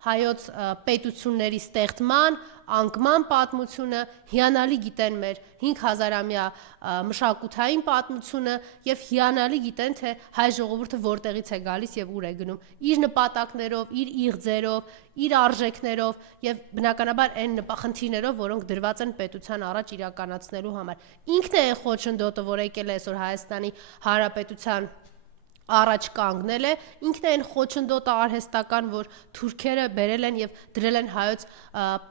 հայոց պետությունների ստեղծման, անկման պատմությունը, հիանալի գիտեն մեր 5000-ամյա մշակութային պատմությունը եւ հիանալի գիտեն, թե հայ ժողովուրդը որտեղից է գալիս եւ ուր է գնում, իր նպատակներով, իր իղձերով, իր արժեքներով եւ բնականաբար այն խնդիրներով, որոնք դրված են պետության առաջ իրականացնելու համար։ Ինքն է այն խոչընդոտը, որ եկել է այսօր Հայաստանի Հանրապետության առաջ կանգնել է, ինքն է այն խոչընդոտը արհեստական, որ թուրքերը բերել են եւ դրել են հայոց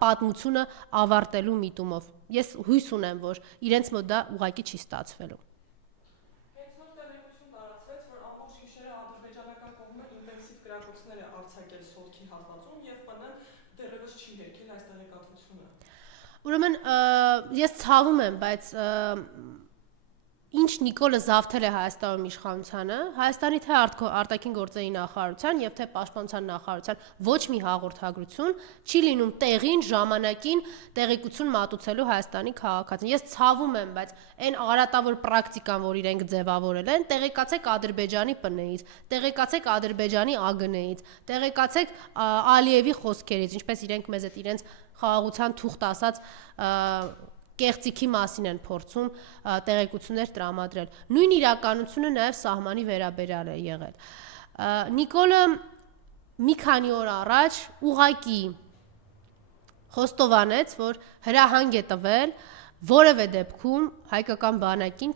պատմությունը ավարտելու միտումով։ Ես հույս ունեմ, որ իրենց մոտ դա ուղղակի չի ստացվելու։ Հենց նոր տեղեկություն տարածվեց, որ ամբողջ գիշերը ադրբեջանական կողմը ինտենսիվ կրակոցներ է արձակել Սորքի հատվածում եւ ՊՆ դեռևս չի հերքել այս տեղեկատվությունը։ Ուրեմն ես ցավում եմ, բայց ինչ Նիկոլը զավթել է Հայաստանում իշխանությանը, Հայաստանի թե արտաքին գործերի նախարարության եւ թե պաշտպանության նախարարության ոչ մի հաղորդագրություն չի լինում տեղին, ժամանակին տեղեկություն մատուցելու Հայաստանի քաղաքացին։ Ես ցավում եմ, բայց այն արատավոր պրակտիկան, որ իրենք ձևավորել են, տեղեկացեք Ադրբեջանի ՊՆ-ից, տեղեկացեք Ադրբեջանի ԱԳՆ-ից, տեղեկացեք Ալիևի խոսքերից, ինչպես իրենք մեզ այդ իրենց խաղաղության թուղթ ասած կեղծիքի մասին են փորձում տեղեկություններ տրամադրել։ Նույն իրականությունը նաև սահմանի վերաբերյալ է եղել։ Նիկոլը մի քանի օր առաջ ուղակի խոստովանեց, որ հրահանգ է տվել որևէ դեպքում հայկական բանակին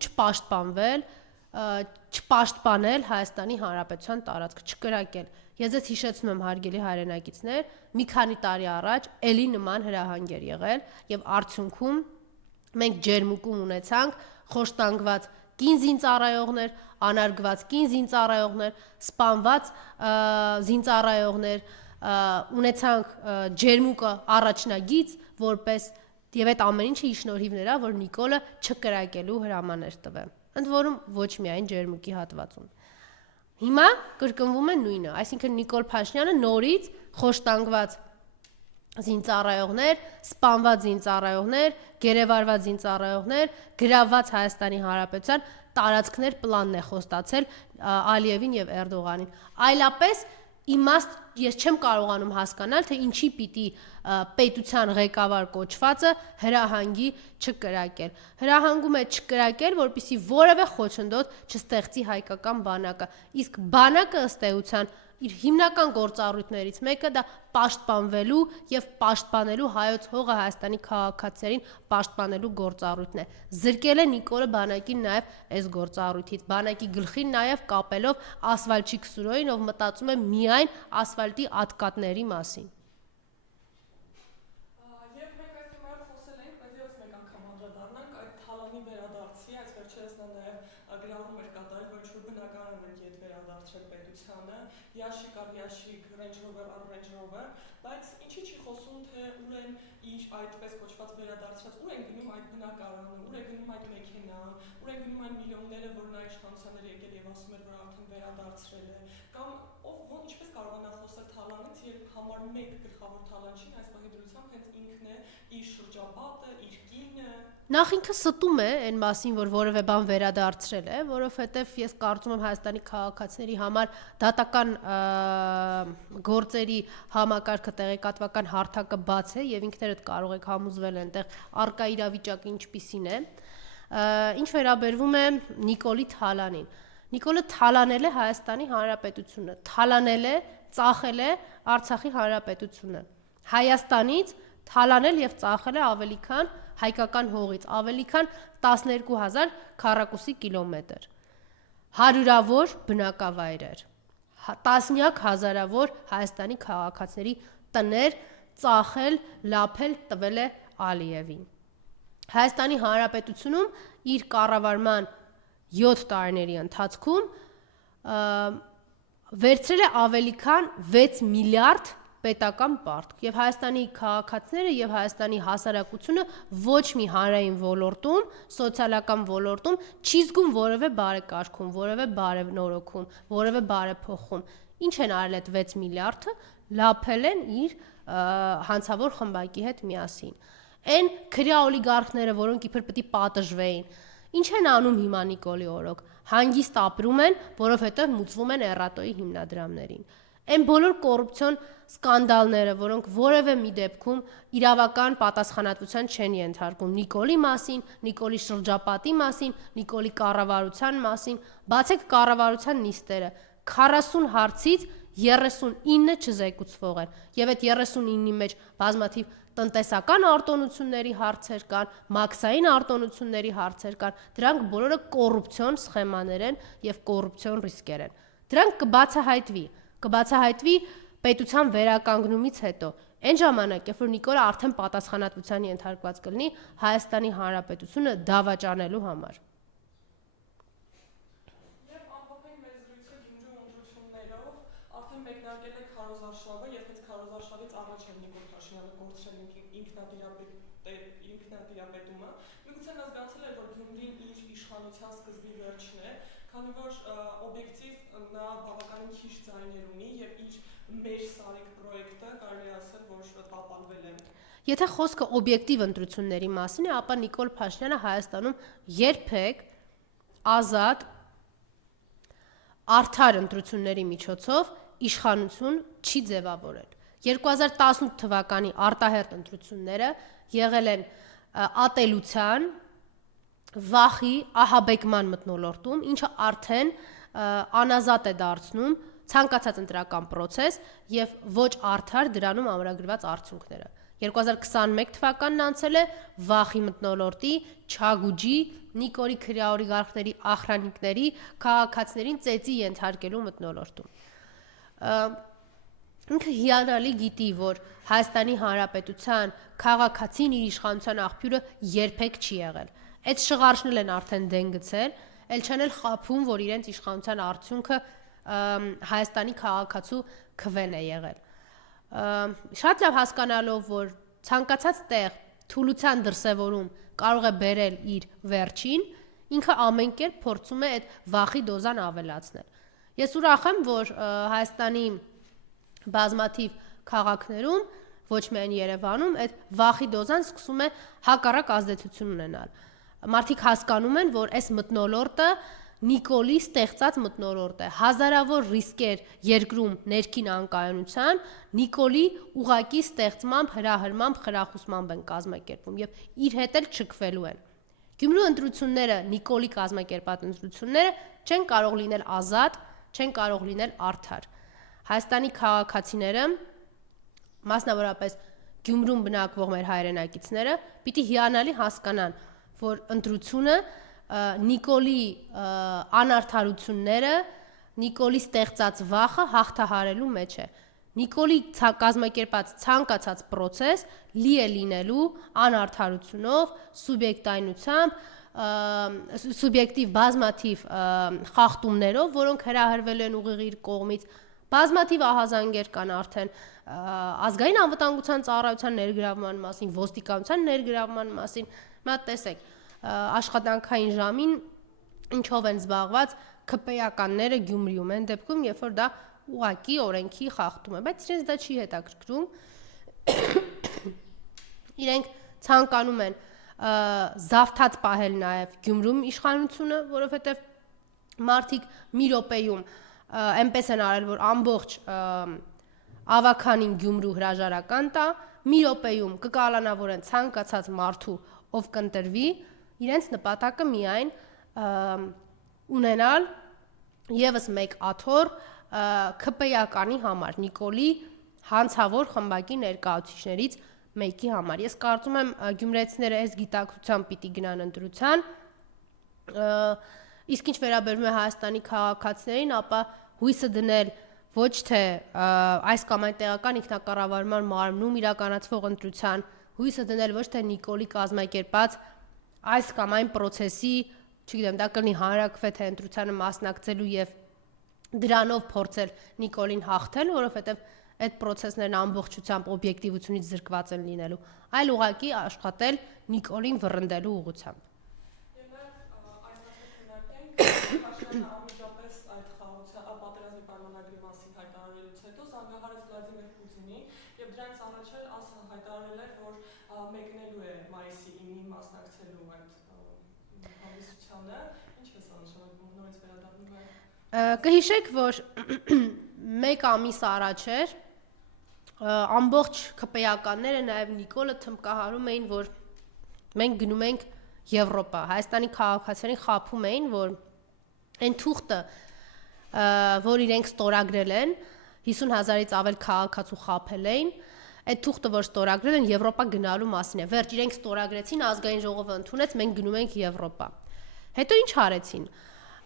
չպաշտպանել Հայաստանի Հանրապետության տարածքը, չկրակել։ Ես ձեզ հիշեցնում եմ, հարգելի հայրենակիցներ, մի քանի տարի առաջ էլի նման հրահանգ էր եղել եւ արդյունքում մենք ջերմուկում ունեցանք խոշտանգված կին զինծառայողներ, անարգված կին զինծառայողներ, սպանված զինծառայողներ, ունեցանք ջերմուկը առաջնագիծ, որպես եւ այդ ամեն ինչը ի շնորհիվ նրա, որ Նիկոլը չկրակելու հրամաներ տվե։ Ընդ որում ոչ միայն ջերմուկի հատվածում։ Հիմա կրկնվում է նույնը, այսինքն Նիկոլ Փաշինյանը նորից խոշտանգված զինծառայողներ, սպանված զինծառայողներ, գերեվարված զինծառայողներ, գրավված Հայաստանի Հանրապետության տարածքներ պլանն է խոստացել Ալիևին եւ Էրդողանին։ Այլապես իմաստ ես չեմ կարողանում հասկանալ, թե ինչի պիտի պետության ղեկավար կոչվածը հրահանգի չկրակել։ Հրահանգում է չկրակել, որպեսզի որևէ խոչընդոտ չստեղծի հայկական բանակը։ Իսկ բանակը ըստ էության իր հիմնական գործառույթներից մեկը դա պաշտպանվելու եւ պաշտպանելու հայոց հողը Հայաստանի քաղաքացիներին պաշտպանելու գործառույթն է։ Զրկել է Նիկոլը բանակին նաեւ այս գործառույթից, բանակի գլխին նաեւ կապելով ասֆալտչիկ Սուրոյին, ով մտածում է միայն ասֆալտի ատկատների մասին։ Եվ մենք այս թեմայով խոսել ենք, բայց ևս մեկ անգամ անդրադառնանք այդ թալանի վերադարձի, այս վերջերս նա նաև գրառում էր կատարել, որ ինչ-որ բնակարան է ետ վերադարձել պետությանը, Յաշիկ առ Յաշիկ, Range Rover առ Range Rover, բայց ինչի չի խոսում, թե ուր են իր այդպես կոչված վերադարձած, ուր են գնում այդ բնակարանը, ուր է գնում այդ մեքենան, ուր են գնում այն միլիոնները, որ նա իշխանության էր եկել եւ ասում էր, որ արդեն վերադարձրել է, կամ ով ինչպես կարողանա խոսել թալանից, երբ համար մեկ գլխավոր թալան չի, այս բանի դրությամբ հենց ինքն է իր շրջապատը, իր կինը։ Նախ ինքը ստում է այն մասին, որ որևէ բան վերադարձրել է, որովհետև ես կարծում եմ Հայաստանի քաղաքացիների համար դատական գործերի համակարգը տեղեկատվական հարթակը բաց է եւ ինքներդ կարող եք համոզվել այնտեղ արկա իրավիճակը ինչպիսին է։ Ինչ վերաբերվում է Նիկոլի Թալանին։ Նիկոլը թալանել է Հայաստանի Հանրապետությունը, թալանել է, ծախել է Արցախի Հանրապետությունը։ Հայաստանից թալանել եւ ծախել է ավելի քան հայկական հողից, ավելի քան 12000 քառակուսի կիլոմետր։ Հարյուրավոր բնակավայրեր, տասնյակ հազարավոր Հայաստանի քաղաքացիների տներ ծախել, լափել, տվել է Ալիևին։ Հայաստանի Հանրապետությունում իր կառավարման 7 տարիների ընթացքում վերցրել է ավելի քան 6 միլիարդ պետական պարտք եւ Հայաստանի քաղաքացիները եւ Հայաստանի հասարակությունը ոչ մի հանրային ոլորտում, սոցիալական ոլորտում չի զգում որևէ բարեկարգում, որևէ բարենորոգում, որևէ բարեփոխում։ Ինչ են արել այդ 6 միլիարդը, լափել են իր հանցավոր խմբակի հետ միասին։ Այն քրյա օլիգարխները, որոնք իբր պետք է պատժվեին, ինչ են անում հիմա Նիկոլի օրոք։ Հանգիստ ապրում են, որովհետև մուծվում են Էրատոյի հիմնադրամներին։ Այն բոլոր կոռուպցիոն սկանդալները, որոնք որևէ մի դեպքում իրավական պատասխանատվության չեն ենթարկում Նիկոլի մասին, Նիկոլի շրջապատի մասին, Նիկոլի կառավարության մասին, բացեք կառավարության նիստերը, 40 հարցից 39 չզեկուցվող են, եւ այդ 39-ի մեջ բազմաթիվ տնտեսական արտոնությունների հարցեր կան, մաքսային արտոնությունների հարցեր կան, դրանք բոլորը կոռուպցիոն սխեմաներ են եւ կոռուպցիոն ռիսկեր են։ Դրանք կբացահայտվի պետության վերականգնումից հետո, այն ժամանակ, երբ որ Նիկոլը արդեն պատասխանատվության ենթարկված կլինի Հայաստանի Հանրապետությունը դավաճանելու համար։ Եվ ամփոփենք մեր զրույցը Գյումրու ընտրություններով, արդեն մեկնարկել է քարոզարշավը, եւ հենց քարոզարշավից առաջ էր Նիկոլ Փաշինյանը գործել ինքնատիրապետումը։ Միգուցե նա զգացել էր, որ Գյումրին իր իշխանության սկզբի վերջն է, քանի որ օբյեկտիվ նա բավականին քիչ ձայներ ունի եւ իր մեր Սարիկ պրոյեկտը կարելի ասել, որ տապալվել է։ Եթե խոսքը օբյեկտիվ ընտրությունների մասին է, ապա Նիկոլ Փաշինյանը Հայաստանում երբեք ազատ արդար ընտրությունների միջոցով իշխանություն չի ձևավորել։ 2018 թվականի արտահերթ ընտրությունները եղել են ատելության, վախի, ահաբեկման մթնոլորտում, ինչը արդեն անազատ է դարձնում ցանկացած ընտրական process եւ ոչ արդար դրանում ամրագրված արդյունքները։ 2021 թվականն անցել է վախի մթնոլորտի, Չագուջի, Նիկոլի քրյա օլիգարխների ախրանիկների, քաղաքացիներին ծեծի ենթարկելու մթնոլորտում։ Ինքը հիանալի գիտի, որ Հայաստանի Հանրապետության քաղաքացին իր իշխանության աղբյուրը երբեք չի եղել։ Այդ շղարշնել են արդեն դեն գցել, ել չեն էլ խափում, որ իրենց իշխանության արդյունքը Հայաստանի քաղաքացու քվեն է եղել։ Շատ լավ հասկանալով, որ ցանկացած տեղ թուլության դրսևորում կարող է բերել իր վերջին, ինքը ամեն կերպ փորձում է այդ վախի դոզան ավելացնել։ Ես ուրախ եմ, որ Հայաստանի բազմաթիվ քաղաքներում ոչ միայն Երևանում, այդ վախի դոզան սկսում է հակառակ ազդեցություն ունենալ։ Մարդիկ հասկանում են, որ այս մթնոլորտը Նիկոլի ստեղծած մթնոլորտ է։ Հազարավոր ռիսկեր երկրում ներքին անկայունության Նիկոլի ուղակի ստեղծմամբ, հրահրմամբ, խրախուսմամբ են կազմակերպվում եւ իր հետ էլ չքվելու են։ Գյումրու ընտրությունները, Նիկոլի կազմակերպած ընտրությունները չեն կարող լինել ազատ, չեն կարող լինել արդար։ Հայաստանի քաղաքացիները, մասնավորապես Գյումրում բնակվող մեր հայրենակիցները, պիտի հիանալի հասկանան, որ ընտրությունը Նիկոլի անարդարությունները, Նիկոլի ստեղծած վախը հաղթահարելու մեջ է։ Նիկոլի կազմակերպած ցանկացած process լի է լինելու անարդարությունով, սուբյեկտայնությամբ, սուբյեկտիվ բազմաթիվ խախտումներով, որոնք հրահրվել են ուղիղ իր կողմից, բազմաթիվ ահազանգեր կան արդեն ազգային անվտանգության ծառայության ներգրավման մասին, ոստիկանության ներգրավման մասին, մա տեսեք, աշխատանքային ժամին ինչով են զբաղված ՔՊ-ականները Գյումրիում են դեպքում, երբ որ դա ուղակի օրենքի խախտում է, բայց իրենց դա չի հետաքրքրում։ Իրենք ցանկանում են զավթած պահել նաև Գյումրում իշխանությունը, որովհետև մարդիկ մի րոպեում այնպես են արել, որ ամբողջ ավականին Գյումրու հրաժարական տա, մի րոպեում կկալանավորեն ցանկացած մարդու, ով կընտրվի, իրենց նպատակը միայն ունենալ եւս մեկ աթոռ ՔՊ-ականի համար, Նիկոլի հանցավոր խմբակի ներկայացուցիչներից մեկի համար։ Ես կարծում եմ գյումրեցիները այս գիտակցությամբ պիտի գնան ընտրության, իսկ ինչ վերաբերում է Հայաստանի քաղաքացիներին, ապա հույսը դնել ոչ թե այս կամ այն տեղական ինքնակառավարման մարմնում իրականացվող ընտրության, հույսը դնել ոչ թե Նիկոլի կազմակերպած այս կամ այն process-ի, չգիտեմ, դա կլինի հանրակրվե թե ընտրությանը մասնակցելու եւ դրանով փորձել Նիկոլին հաղթել, որովհետեւ այդ process-ներն ամբողջությամբ օբյեկտիվությունից զրկված են լինելու, այլ ուղղակի աշխատել Նիկոլին վռնդելու ուղղությամբ։ Եվ նաև անմիջապես այդ պատերազմի պայմանագրի մասին հայտարարելուց հետո զանգահարեց Վլադիմիր Պուտինին եւ դրանից առաջ էլ հայտարարել էր, որ մեկնելու է մայիսի 9-ին մասնակցելու այդ հանդիսությանը։ Ինչ է սա նշանակում, նորից վերադառնում է։ Կհիշեք, որ մեկ ամիս առաջ էր ամբողջ ՔՊ-ականները, նաև Նիկոլը թմկահարում էին, որ մենք գնում ենք Եվրոպա։ Հայաստանի քաղաքացիներին խաբում էին, որ այն թուղթը, որ իրենք ստորագրել են, 50,000-ից ավել քաղաքացու խաբել էին, այդ թուղթը, որ ստորագրել են, Եվրոպա գնալու մասին է։ Վերջ իրենք ստորագրեցին, ազգային ժողովը ընդունեց, մենք գնում ենք Եվրոպա։ Հետո ինչ արեցին։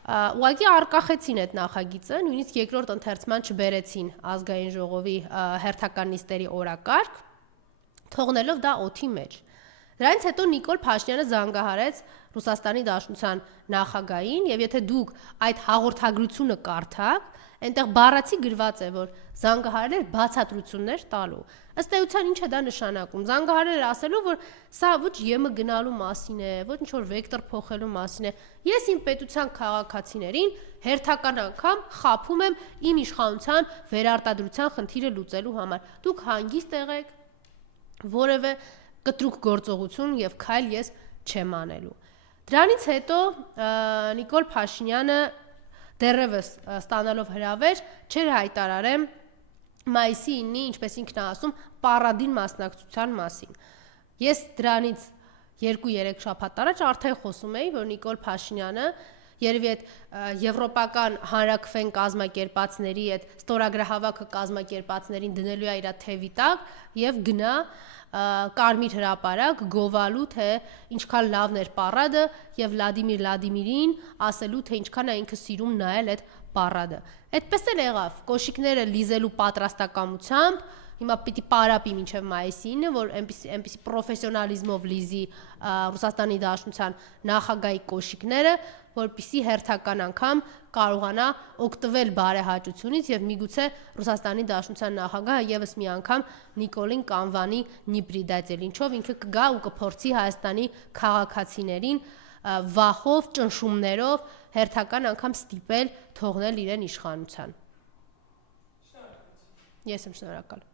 Ուղղակի արկախեցին այդ նախագիծը, նույնիսկ երկրորդ ընթերցման չբերեցին ազգային ժողովի հերթական նիստերի օրակարգ, թողնելով դա օդի մեջ։ Դրանից հետո Նիկոլ Փաշինյանը զանգահարեց Ռուսաստանի Դաշնության նախագահին, եւ եթե դուք այդ հաղորդագրությունը կարդաք, այնտեղ բառացի գրված է, որ զանգահարել էր բացատրություններ տալու։ Ըստ էության ինչ է դա նշանակում։ Զանգահարել էր ասելու, որ սա ոչ ԵՄ գնալու մասին է, ոչ ինչ որ վեկտոր փոխելու մասին է։ Ես իմ պետության քաղաքացիներին հերթական անգամ խաբում եմ իմ իշխանության վերարտադրության խնդիրը լուծելու համար։ Դուք հանգիստ եղեք, որևէ կտրուկ գործողություն եւ քայլ ես չեմ անելու։ Դրանից հետո Նիկոլ Փաշինյանը դեռևս ստանալով հրավեր չէր հայտարարել մայիսի 9-ի, ինչպես ինքն է ասում, պարադին մասնակցության մասին։ Ես դրանից 2-3 շաբաթ առաջ արդեն խոսում էի, որ Նիկոլ Փաշինյանը երևի այդ եվրոպական հանրակրվեն կազմակերպածների այդ ստորագրահավաքը կազմակերպածներին դնելու է իր թևի տակ եւ գնա Կարմիր հրապարակ գովալու թե ինչքան լավն էր պարադը եւ Վլադիմիր Վլադիմիրին ասելու թե ինչքան է ինքը սիրում նայել այդ պարադը։ Այդպես էլ եղավ, կոշիկները լիզելու պատրաստակամությամբ, հիմա պիտի պարապի մինչև մայիսի 9-ը, որ այնպիսի պրոֆեսիոնալիզմով լիզի Ռուսաստանի Դաշնության նախագահի կոշիկները, որպեսզի հերթական անգամ կարողանա օգտվել բարեհաճությունից եւ միգուցե Ռուսաստանի Դաշնության նախագահը եւս մի անգամ Նիկոլին կանվանի նիպրիդատել, ինչով ինքը կգա ու կփորձի Հայաստանի քաղաքացիներին վախով, ճնշումներով հերթական անգամ ստիպել թողնել իրեն իշխանության։ Ես եմ շնորհակալ։